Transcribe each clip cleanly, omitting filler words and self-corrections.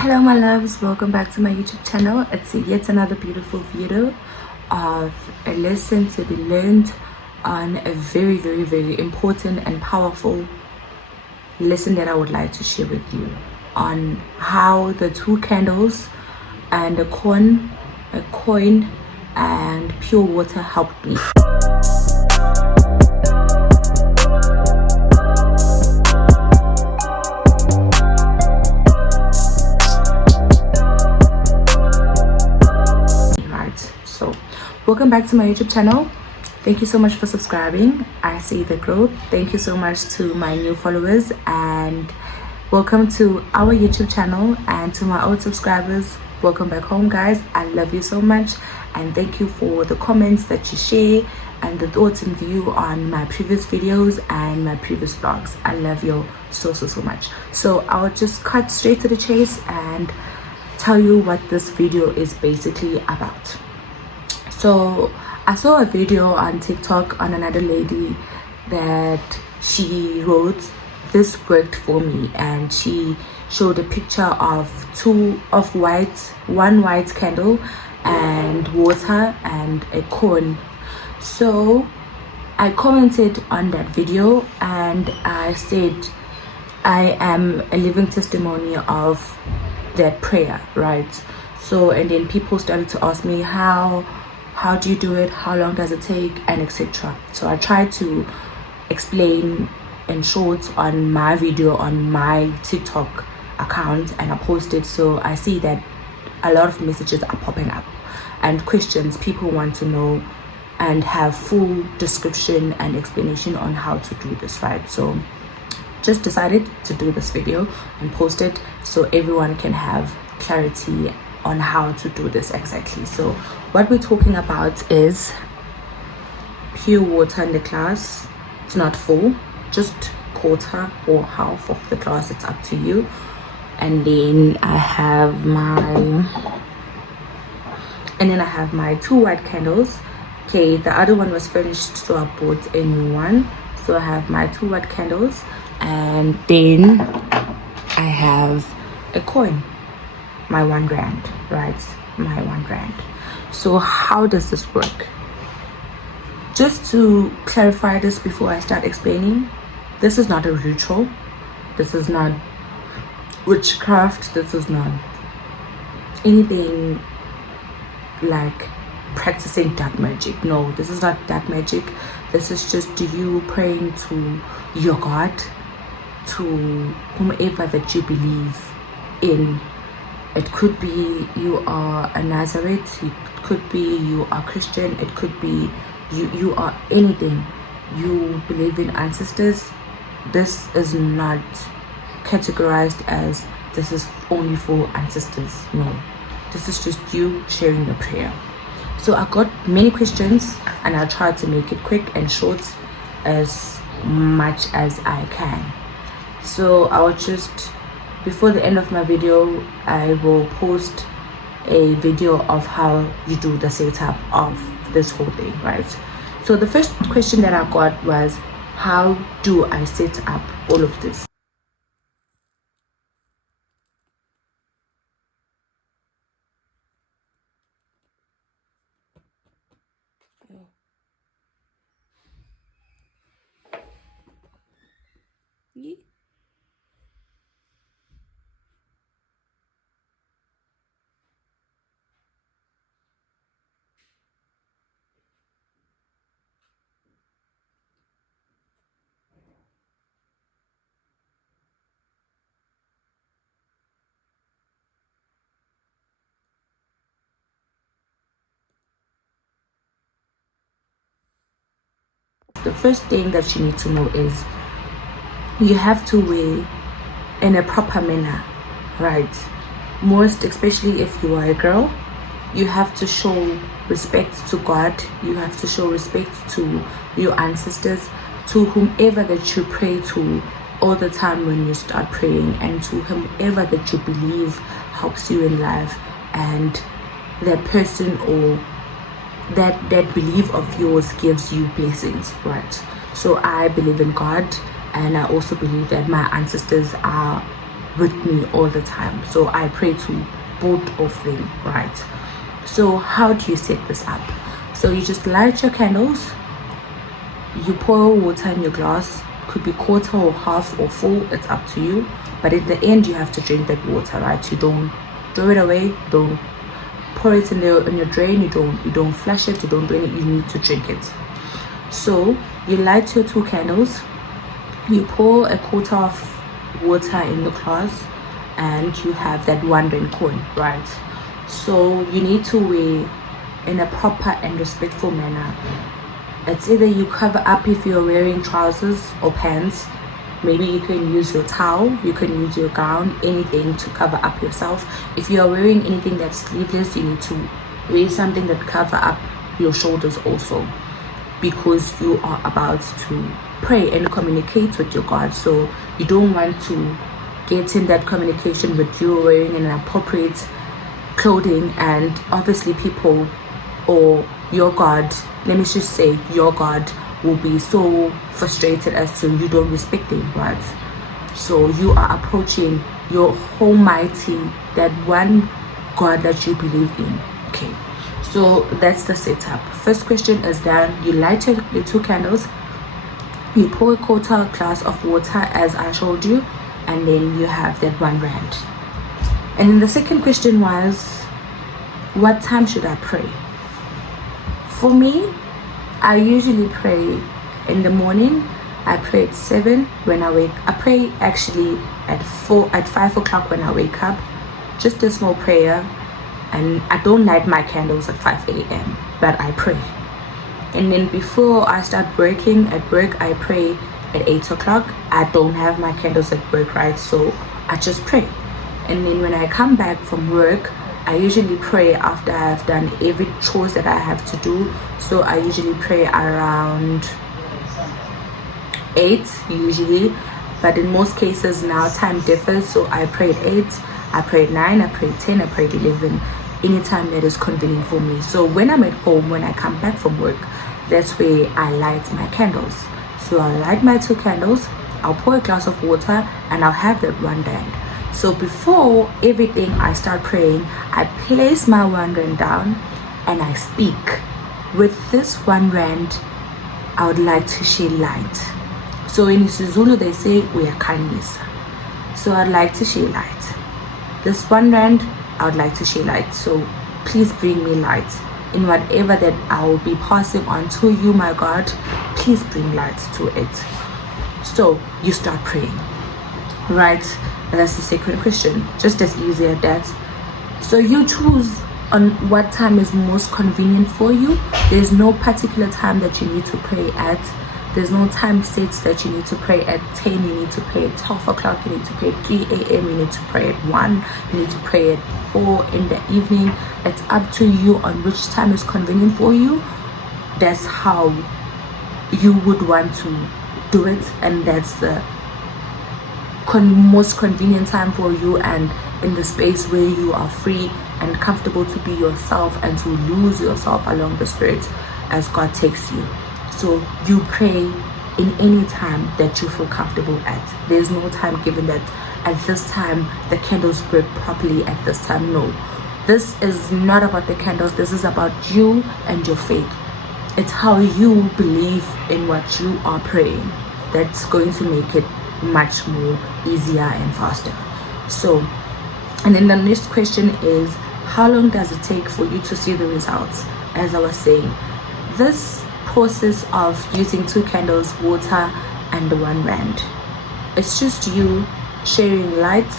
Hello my loves, welcome back to my YouTube channel. It's yet another beautiful video of a lesson to be learned on a very important and powerful lesson that I would like to share with you on how the two candles and a coin and pure water helped me. Welcome back to my YouTube channel. Thank you so much for subscribing. I see the growth. Thank you so much to my new followers, and welcome to our YouTube channel. And to my old subscribers, welcome back home, guys. I love you so much, and thank you for the comments that you share and the thoughts and view on my previous videos and my previous vlogs. I love you so much. So I'll just cut straight to the chase and tell you what this video is basically about. So I saw a video on TikTok on another lady that she wrote, "This worked for me," and she showed a picture of one white candle and water and a cone. So I commented on that video and I said I am a living testimony of that prayer, right? So, and then people started to ask me how do you do it, how long does it take, and etc. So I tried to explain in short on my video on my TikTok account, and I posted. So I see that a lot of messages are popping up and questions. People want to know and have full description and explanation on how to do this, right? So just decided to do this video and post it so everyone can have clarity on how to do this exactly. So what we're talking about is pure water in the glass. It's not full, just quarter or half of the glass, it's up to you. And then I have my two white candles. Okay, the other one was finished, so I bought a new one. So I have my two white candles, and then I have a coin, my R1, right? My R1. So how does this work? Just to clarify this before I start explaining, this is not a ritual, this is not witchcraft, this is not anything like practicing dark magic. No, this is not dark magic. This is just you praying to your God, to whomever that you believe in. It could be you are a Nazareth, it could be you are Christian, it could be you are anything. You believe in ancestors. This is not categorized as this is only for ancestors. No, this is just you sharing your prayer. So I got many questions and I'll try to make it quick and short as much as I can. So I'll just, before the end of my video, I will post a video of how you do the setup of this whole thing, right? So the first question that I got was, how do I set up all of this? The first thing that you need to know is you have to wear in a proper manner, right? Most especially if you are a girl, you have to show respect to God, you have to show respect to your ancestors, to whomever that you pray to all the time when you start praying, and to whomever that you believe helps you in life, and that person or that belief of yours gives you blessings, right? So I believe in God, and I also believe that my ancestors are with me all the time. So I pray to both of them, right? So how do you set this up? So you just light your candles, you pour water in your glass, could be quarter or half or full, it's up to you. But at the end, you have to drink that water, right? You don't throw it away, don't pour it in your drain, you don't flush it, you don't do it, you need to drink it. So you light your 2 candles, you pour a quarter of water in the glass, and you have that 1 rand coin, right? So you need to wear in a proper and respectful manner. It's either you cover up if you're wearing trousers or pants. Maybe you can use your towel, you can use your gown, anything to cover up yourself. If you are wearing anything that's sleeveless, you need to wear something that cover up your shoulders also, because you are about to pray and communicate with your God. So you don't want to get in that communication with you wearing an inappropriate clothing, and obviously people or your God, let me just say your God, will be so frustrated as to you don't respect them, right? So you are approaching your almighty, that one God that you believe in. Okay, so that's the setup. First question is done. You light your 2 candles, you pour a quarter glass of water as I showed you, and then you have that 1 rand. And then the second question was, what time should I pray? For me, I usually pray in the morning. I pray at 7 when I wake. I pray actually at 5 o'clock when I wake up. Just a small prayer, and I don't light my candles at 5 a.m. but I pray. And then before I start working at work, I pray at 8 o'clock. I don't have my candles at work, right? So I just pray. And then when I come back from work, I usually pray after I've done every chores that I have to do. So I usually pray around 8 usually, but in most cases now time differs. So I pray at 8, I pray at 9, I pray at 10, I pray at 11, anytime that is convenient for me. So when I'm at home, when I come back from work, that's where I light my candles. So I'll light my 2 candles, I'll pour a glass of water, and I'll have that 1 rand. So before everything I start praying, I place my 1 rand down and I speak. With this 1 rand, I would like to share light. So in isiZulu they say uyakhanyisa. So I'd like to share light. This 1 rand, I would like to share light. So please bring me light in whatever that I will be passing on to you, my God. Please bring light to it. So you start praying, right? That's the second question. Just as easy as that. So you choose on what time is most convenient for you. There's no particular time that you need to pray at. There's no time set that you need to pray at 10, you need to pray at 12 o'clock, you need to pray at 3 a.m, you need to pray at 1, you need to pray at 4 in the evening. It's up to you on which time is convenient for you. That's how you would want to do it, and that's the most convenient time for you, and in the space where you are free and comfortable to be yourself and to lose yourself along the Spirit as God takes you. So you pray in any time that you feel comfortable at. There's no time given that at this time the candles work properly at this time. No, this is not about the candles. This is about you and your faith. It's how you believe in what you are praying that's going to make it much more easier and faster. So, and then the next question is, how long does it take for you to see the results? As I was saying, this process of using 2 candles, water, and the 1 rand, it's just you sharing light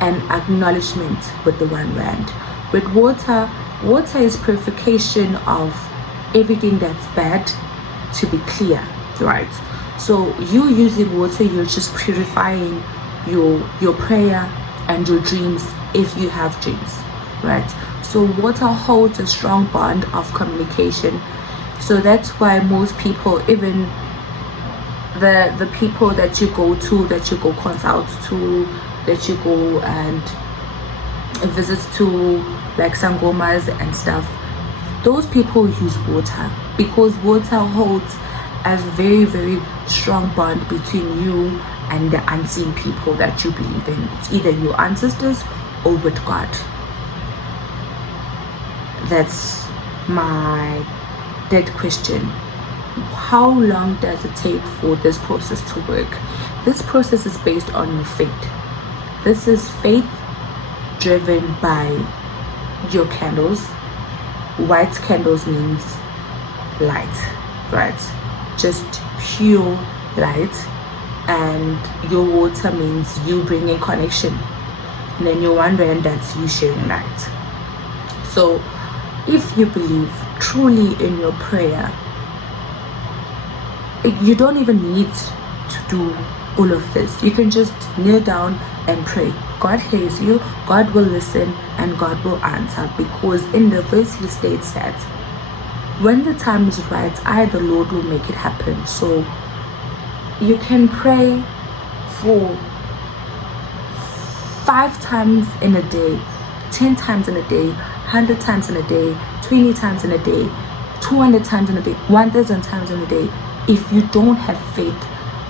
and acknowledgement with the 1 rand. With water is purification of everything that's bad to be clear, right? So you using water, you're just purifying your prayer and your dreams if you have dreams, right? So water holds a strong bond of communication. So that's why most people, even the people that you go to, that you go consult to, that you go and visit to, like sangomas and stuff, those people use water because water holds as very, very strong bond between you and the unseen people that you believe in. It's either your ancestors or with God. That's my dead question. How long does it take for this process to work? This process is based on your faith. This is faith driven by your candles. White candles means light, right? Just pure light. And your water means you bringing connection. And then your 1 rand, that's you sharing light. So if you believe truly in your prayer, you don't even need to do all of this. You can just kneel down and pray. God hears you, God will listen, and God will answer, because in the verse he states that when the time is right, I, the Lord, will make it happen. So you can pray for 5 times in a day, 10 times in a day, 100 times in a day, 20 times in a day, 200 times in a day, 1,000 times in a day. If you don't have faith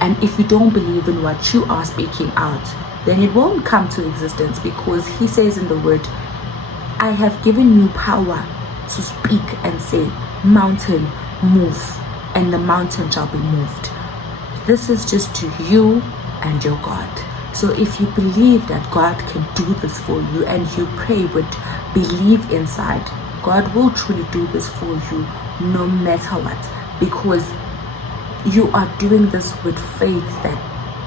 and if you don't believe in what you are speaking out, then it won't come to existence, because he says in the word, I have given you power to speak and say, mountain, move, and the mountain shall be moved. This is just to you and your God. So if you believe that God can do this for you and you pray with belief inside, God will truly do this for you no matter what, because you are doing this with faith that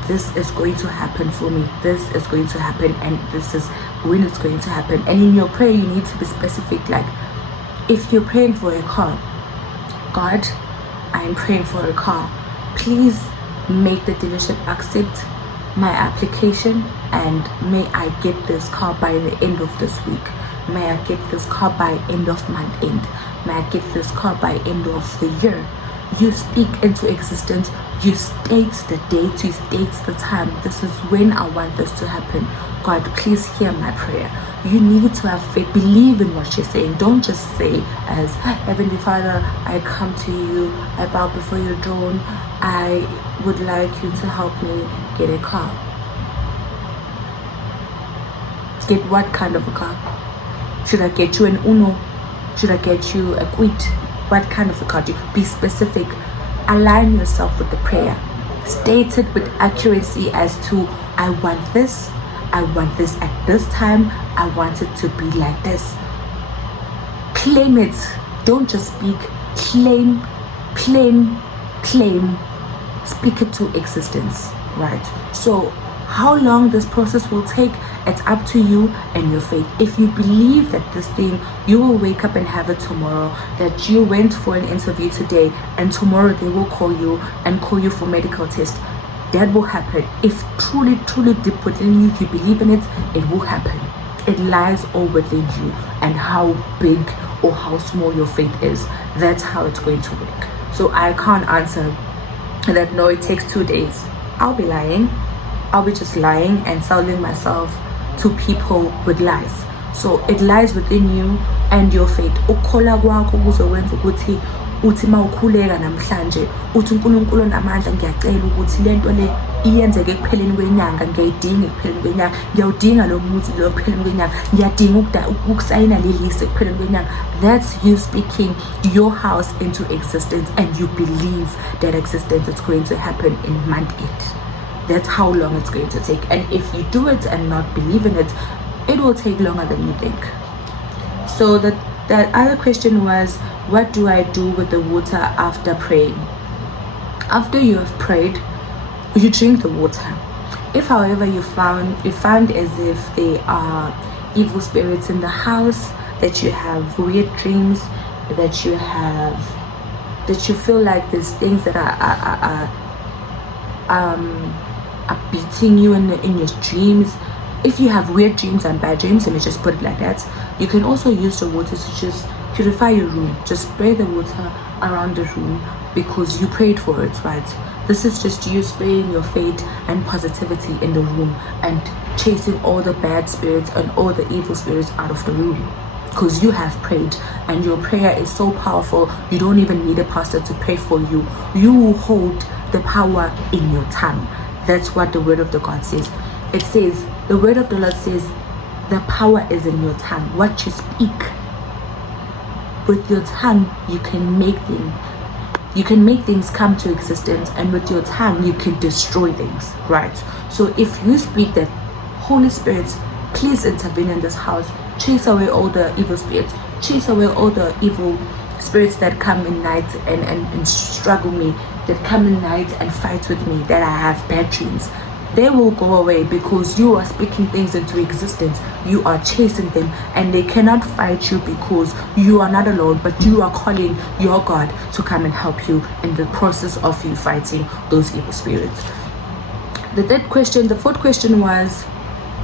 this is going to happen for me, this is going to happen, and this is when it's going to happen. And in your prayer, you need to be specific. Like if you're praying for a car, God, I am praying for a car. Please make the dealership accept my application, and may I get this car by the end of this week. May I get this car by end of month end. May I get this car by end of the year. You speak into existence. You state the date. You state the time. This is when I want this to happen. God, please hear my prayer. You need to have faith. Believe in what you're saying. Don't just say as, Heavenly Father, I come to you. I bow before your throne. I would like you to help me get a car. Get what kind of a car? Should I get you an Uno? Should I get you a Quid? What kind of a car? Be specific. Align yourself with the prayer. State it with accuracy as to, I want this. I want this at this time. I want it to be like this. Claim it. Don't just speak. Claim. Speak it to existence, right? So how long this process will take, it's up to you and your faith. If you believe that this thing, you will wake up and have it tomorrow, that you went for an interview today and tomorrow they will call you and call you for medical test, that will happen. If truly deep within you, you believe in it, it will happen. It lies all within you, and how big or how small your faith is, that's how it's going to work. So I can't answer that no, it takes 2 days. I'll be lying. I'll be just lying and selling myself to people with lies. So it lies within you and your faith. Ukholwa kwakho kuzokwenza ukuthi uthi mawukhuleka namhlanje uthi uNkulunkulu namandla, ngiyacela ukuthi lento le iyenzeke ekupheleni kwenyanga, ngiyayidinga ekupheleni kwenyanga, ngiyawudinga lo muzi lo ekupheleni kwenyanga, ngiyadinga ukusayina lelisi ekupheleni kwenyanga. That's you speaking your house into existence, and you believe that existence is going to happen in month 8. That's how long it's going to take. And if you do it and not believe in it, it will take longer than you think. So that other question was, what do I do with the water after praying? After you have prayed, you drink the water. If however you found as if there are evil spirits in the house, that you have weird dreams, that you feel like there's things that are beating you in your dreams. If you have weird dreams and bad dreams, let me just put it like that, you can also use the water to just purify your room. Just spray the water around the room because you prayed for it, right? This is just you spraying your faith and positivity in the room and chasing all the bad spirits and all the evil spirits out of the room. because you have prayed, and your prayer is so powerful you don't even need a pastor to pray for you. You will hold the power in your tongue. That's what the word of the God says. It says, the word of the Lord says, the power is in your tongue. What you speak with your tongue, you can make things come to existence, and with your tongue you can destroy things, right? So if you speak that, Holy Spirit, please intervene in this house, chase away all the evil spirits, chase away all the evil spirits that come in night and struggle me, that come in night and fight with me, that I have bad dreams, they will go away, because you are speaking things into existence. You are chasing them, and they cannot fight you, because you are not alone, but you are calling your God to come and help you in the process of you fighting those evil spirits. The fourth question was,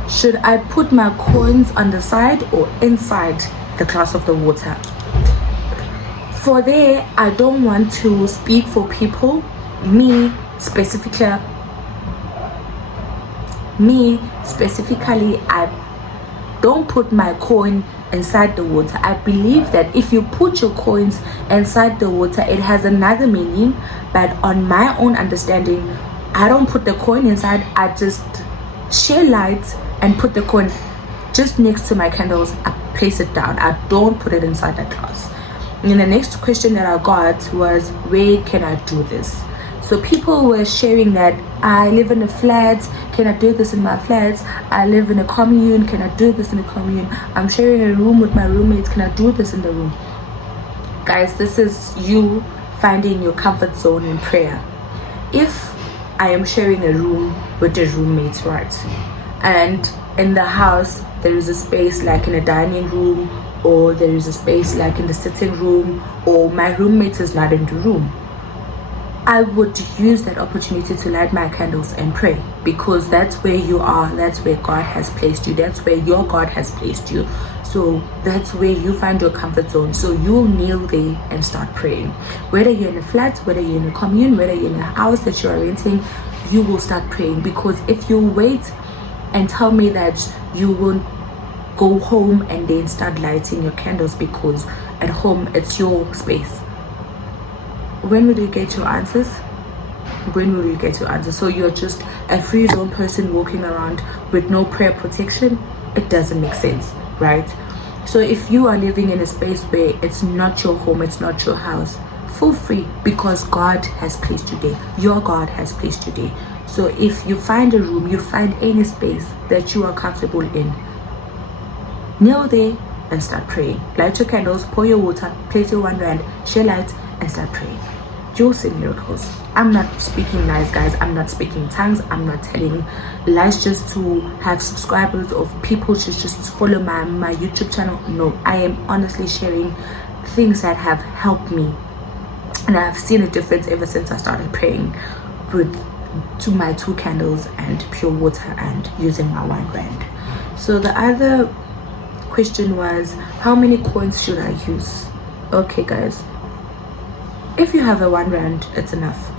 should I put my coins on the side or inside the glass of the water? For there, I don't want to speak for people. Me specifically, I don't put my coin inside the water. I believe that if you put your coins inside the water, it has another meaning. But on my own understanding, I don't put the coin inside. I just share light and put the coin just next to my candles. I place it down. I don't put it inside the glass. And the next question that I got was, where can I do this? So people were sharing that, I live in a flat, can I do this in my flat? I live in a commune, can I do this in a commune? I'm sharing a room with my roommates, can I do this in the room? Guys, this is you finding your comfort zone in prayer. If I am sharing a room with a roommate, right, and in the house there is a space like in a dining room, or there is a space like in the sitting room, or my roommate is not in the room, I would use that opportunity to light my candles and pray, because that's where you are, that's where God has placed you, that's where your God has placed you. So that's where you find your comfort zone. So you'll kneel there and start praying. Whether you're in a flat, whether you're in a commune, whether you're in a house that you're renting, you will start praying. Because if you wait and tell me that you won't go home and then start lighting your candles because at home it's your space, when will you get your answers? When will you get your answers? So you're just a free zone person walking around with no prayer protection? It doesn't make sense, right? So if you are living in a space where it's not your home, it's not your house, feel free, because God has placed you there. Your God has placed you there. So if you find a room, you find any space that you are comfortable in, kneel there and start praying. Light your candles, pour your water, place your R1, share light, and start praying. You'll see miracles. I'm not speaking lies, guys. I'm not speaking tongues. I'm not telling lies just to have subscribers or people to just follow my YouTube channel. No, I am honestly sharing things that have helped me, and I've seen a difference ever since I started praying to my 2 candles and pure water and using my R1. So the other question was, how many coins should I use? Okay, guys, if you have a R1, it's enough.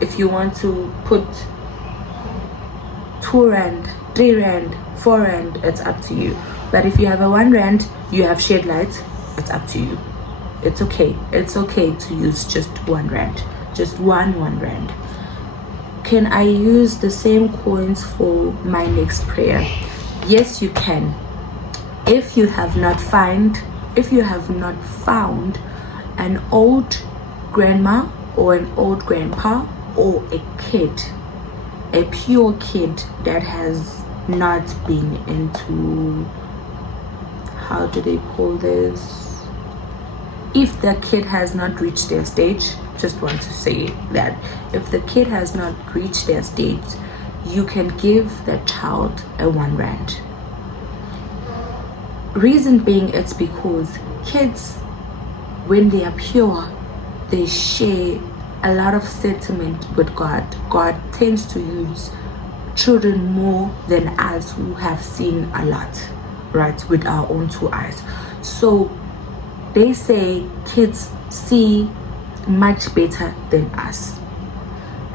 If you want to put 2 rand, 3 rand, 4 rand, it's up to you. But if you have a R1, you have shared light, it's up to you. It's okay. It's okay to use just 1 rand, just one rand. Can I use the same coins for my next prayer? Yes, you can. If you have not found an old grandma or an old grandpa or a kid, a pure kid that has not been into, how do they call this, if the kid has not reached their stage, just want to say that if the kid has not reached their stage, you can give that child a R1. Reason being, it's because kids, when they are pure, they share a lot of sentiment with God. God tends to use children more than us who have seen a lot, right, with our own 2 eyes. So they say kids see much better than us,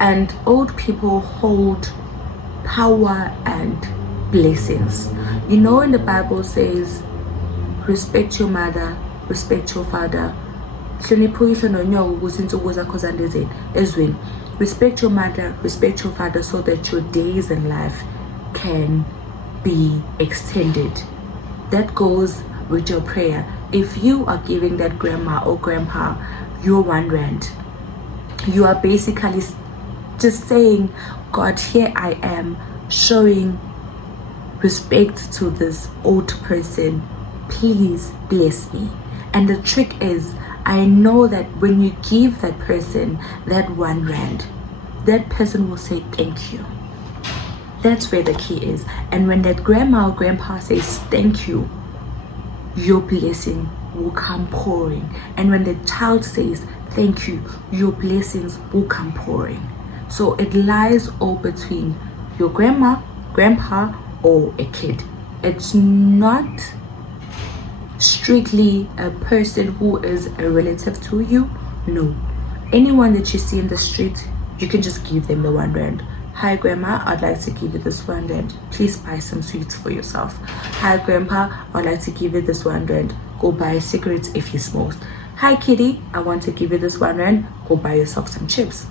and old people hold power and blessings. You know, in the Bible says, respect your mother, respect your father. Respect your mother, respect your father, so that your days in life can be extended. That goes with your prayer. If you are giving that grandma or grandpa your R1, you are basically just saying, God, here I am, showing respect to this old person. Please bless me. And the trick is, I know that when you give that person that R1, that person will say thank you. That's where the key is. And when that grandma or grandpa says thank you, your blessing will come pouring. And when the child says thank you, your blessings will come pouring. So it lies all between your grandma, grandpa, or a kid. It's not strictly a person who is a relative to you. No, anyone that you see in the street, you can just give them the R1. Hi grandma, I'd like to give you this R1. Please buy some sweets for yourself. Hi grandpa, I'd like to give you this R1. Go buy cigarettes if you smoke. Hi kitty, I want to give you this R1. Go buy yourself some chips.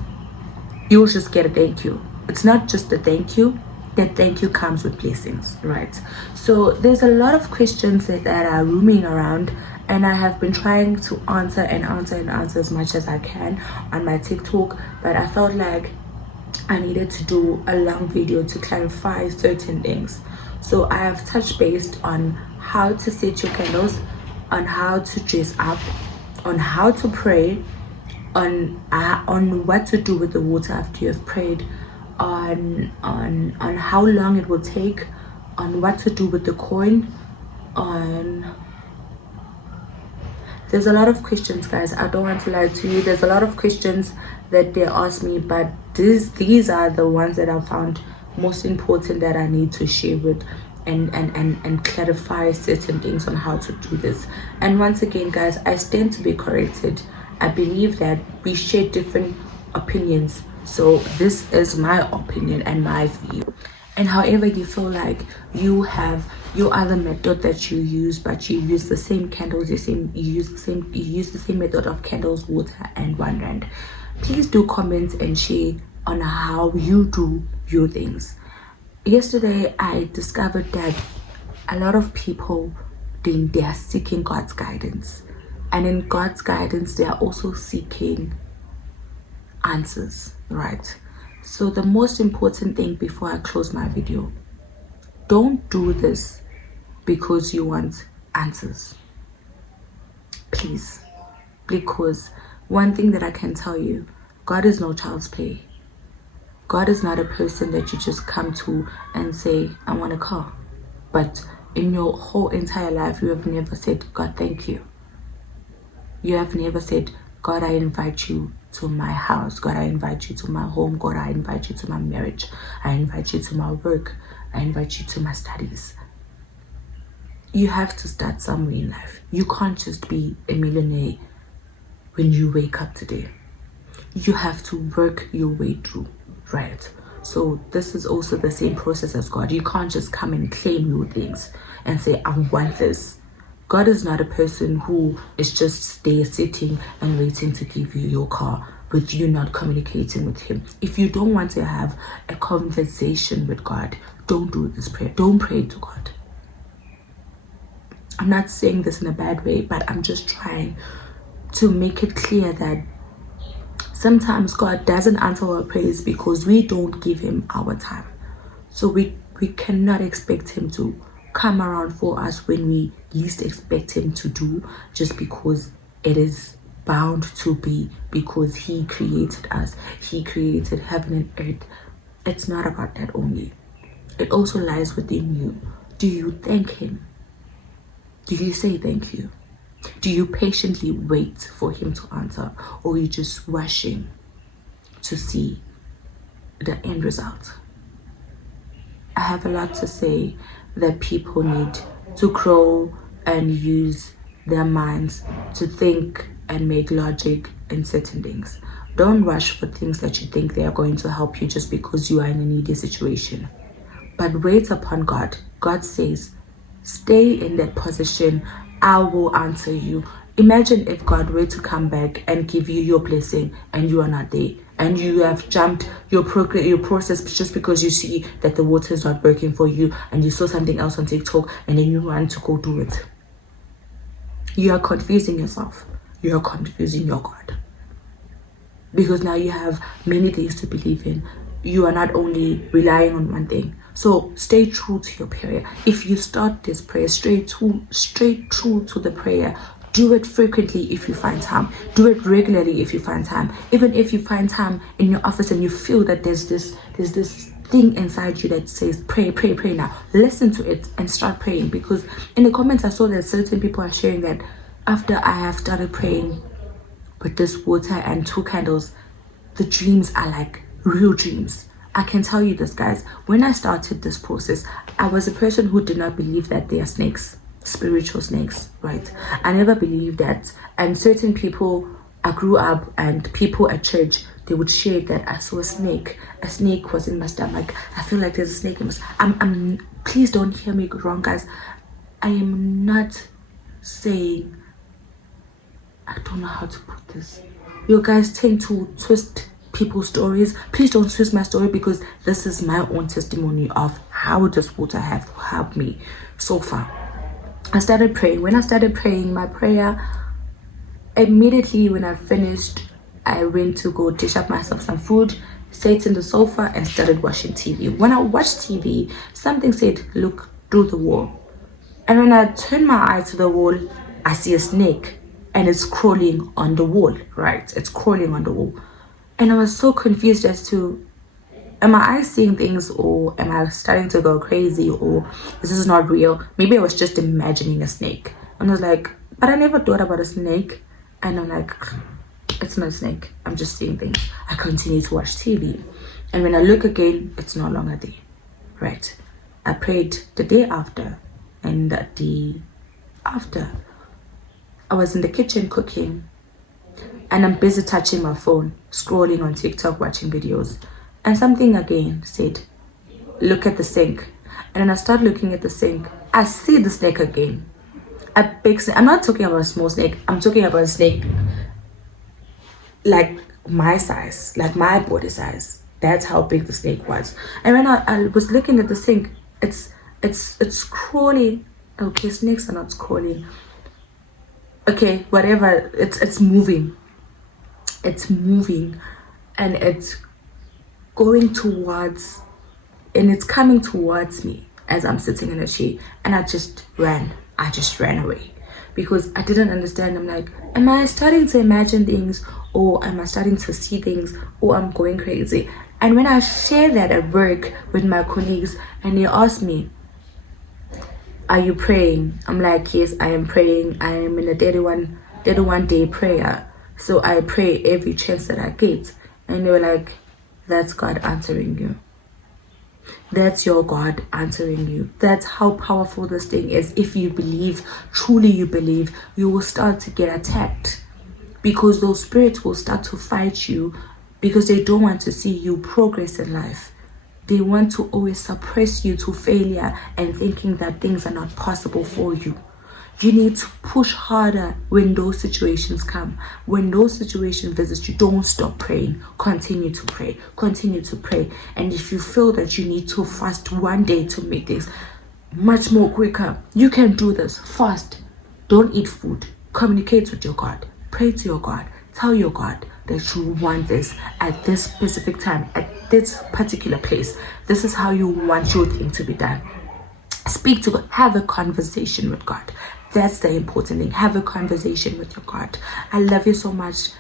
You'll just get a thank you. It's not just a thank you. That thank you comes with blessings, right? So there's a lot of questions that are roaming around, and I have been trying to answer as much as I can on my TikTok, but I felt like I needed to do a long video to clarify certain things. So I have touched base on how to set your candles, on how to dress up, on how to pray, on what to do with the water after you have prayed, on how long it will take, on what to do with the coin, on there's a lot of questions, guys. I don't want to lie to you. There's a lot of questions that they ask me, but these are the ones that I found most important that I need to share with and clarify certain things on how to do this. And once again, guys, I stand to be corrected. I believe that we share different opinions, so this is my opinion and my view. And however you feel like you have your other method that you use, but you use the same candles, you use the same method of candles, water, and R1, please do comment and share on how you do your things. Yesterday I discovered that a lot of people, they are seeking God's guidance, and in God's guidance they are also seeking answers, right? So the most important thing before I close my video, don't do this because you want answers, please. Because one thing that I can tell you, God is no child's play. God is not a person that you just come to and say, I want a car. But in your whole entire life, you have never said, God, thank you. You have never said, God, I invite you to my house. God, I invite you to my home. God, I invite you to my marriage. I invite you to my work. I invite you to my studies. You have to start somewhere in life. You can't just be a millionaire when you wake up today. You have to work your way through, right? So this is also the same process as God. You can't just come and claim your things and say, I want this. God is not a person who is just there sitting and waiting to give you your car with you not communicating with him. If you don't want to have a conversation with God, don't do this prayer. Don't pray to God. I'm not saying this in a bad way, but I'm just trying to make it clear that sometimes God doesn't answer our prayers because we don't give him our time. So we cannot expect him to come around for us when we least expect him to do, just because it is bound to be, because he created us. He created heaven and earth. It's not about that only. It also lies within you. Do you thank him? Do you say thank you? Do you patiently wait for him to answer, or are you just rushing to see the end result? I have a lot to say that people need to grow and use their minds to think and make logic in certain things. Don't rush for things that you think they are going to help you just because you are in a needy situation. But wait upon God. God says, Stay in that position. I will answer you. Imagine if God were to come back and give you your blessing and you are not there, and you have jumped your process just because you see that the water is not working for you, and you saw something else on TikTok and then you run to go do it. You are confusing yourself. You are confusing your God. Because now you have many things to believe in. You are not only relying on one thing. So stay true to your prayer. If you start this prayer, straight true to the prayer. Do it frequently if you find time. Do it regularly if you find time. Even if you find time in your office and you feel that there's this thing inside you that says pray now. Listen to it and start praying. Because in the comments I saw that certain people are sharing that after I have started praying with this water and 2 candles, the dreams are like real dreams. I can tell you this, guys. When I started this process, I was a person who did not believe that there are snakes, spiritual snakes, right? I never believed that. And certain people, I grew up and people at church, they would share that I saw a snake. A snake was in my stomach. I feel like there's a snake in my stomach. Please don't hear me wrong, guys. I am not saying, I don't know how to put this. You guys tend to twist people's stories. Please don't twist my story, because this is my own testimony of how this water have helped me so far. I started praying. When I started praying my prayer, immediately when I finished, I went to go dish up myself some food, sat in the sofa and started watching TV. When I watched TV, something said, look through the wall. And when I turned my eyes to the wall, I see a snake and it's crawling on the wall, right? It's crawling on the wall. And I was so confused as to, am I seeing things, or am I starting to go crazy, or this is not real? Maybe I was just imagining a snake. And I was like, but I never thought about a snake. And I'm like, it's not a snake. I'm just seeing things. I continue to watch TV. And when I look again, it's no longer there, right? I prayed the day after, and the day after, I was in the kitchen cooking, and I'm busy touching my phone, scrolling on TikTok, watching videos. And something again said, look at the sink. And then I start looking at the sink. I see the snake again. A big snake. I'm not talking about a small snake. I'm talking about a snake like my size, like my body size. That's how big the snake was. And when I was looking at the sink, it's crawling. Okay, snakes are not crawling. Okay, whatever. It's moving. It's moving, and it's going towards, and it's coming towards me as I'm sitting in a chair. And I just ran away, because I didn't understand. I'm like, am I starting to imagine things, or am I starting to see things, or I'm going crazy? And when I share that at work with my colleagues and they ask me, are you praying? I'm like, yes, I am praying. I am in a 31 day prayer. So I pray every chance that I get. And they were like, that's God answering you. That's your God answering you. That's how powerful this thing is. If you believe, truly you believe, you will start to get attacked, because those spirits will start to fight you, because they don't want to see you progress in life. They want to always suppress you to failure and thinking that things are not possible for you. You need to push harder when those situations come. When those situations visit you, don't stop praying. Continue to pray. Continue to pray. And if you feel that you need to fast one day to make this much more quicker, you can do this. Fast. Don't eat food. Communicate with your God. Pray to your God. Tell your God that you want this at this specific time, at this particular place. This is how you want your thing to be done. Speak to God. Have a conversation with God. That's the important thing. Have a conversation with your God. I love you so much.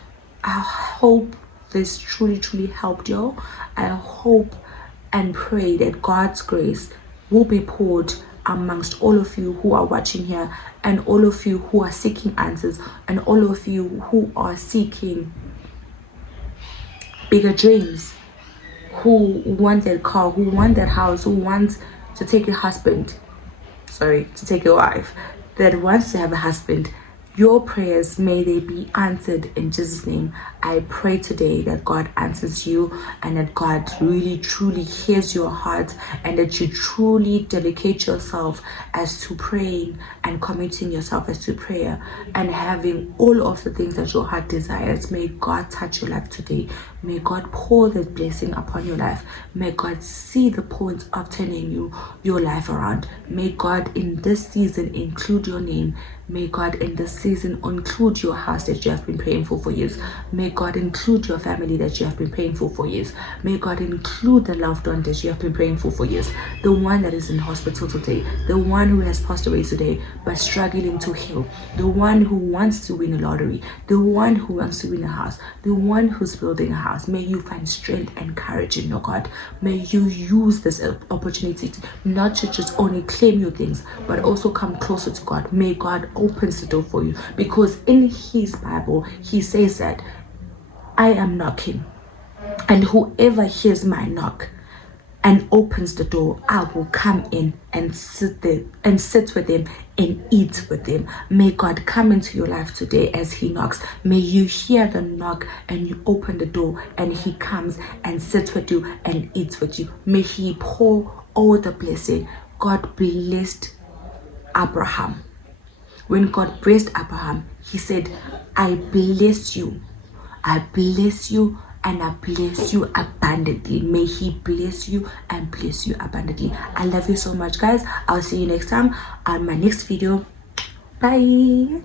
I hope this truly helped you. I hope and pray that God's grace will be poured amongst all of you who are watching here, and all of you who are seeking answers, and all of you who are seeking bigger dreams, who want that car, who want that house, who wants to take your husband, to take your wife, that wants to have a husband. Your prayers, may they be answered in Jesus' name. I pray today that God answers you, and that God really truly hears your heart, and that you truly dedicate yourself as to praying and committing yourself as to prayer and having all of the things that your heart desires. May God touch your life today. May God pour that blessing upon your life. May God see the point of turning your life around. May God in this season include your name. May God in this season include your house that you have been praying for years. May God include your family that you have been praying for years. May God include the loved one that you have been praying for years. The one that is in hospital today, the one who has passed away today but struggling to heal, the one who wants to win a lottery, the one who wants to win a house, the one who's building a house. May you find strength and courage in your God. May you use this opportunity to not to just only claim your things, but also come closer to God. May God opens the door for you, because in his Bible he says that I am knocking, and whoever hears my knock and opens the door, I will come in and sit there and sit with him and eat with him. May God come into your life today as he knocks. May you hear the knock and you open the door and he comes and sits with you and eats with you. May he pour all the blessing. God blessed Abraham. When God blessed Abraham, he said, I bless you. I bless you, and I bless you abundantly. May he bless you and bless you abundantly. I love you so much, guys. I'll see you next time on my next video. Bye.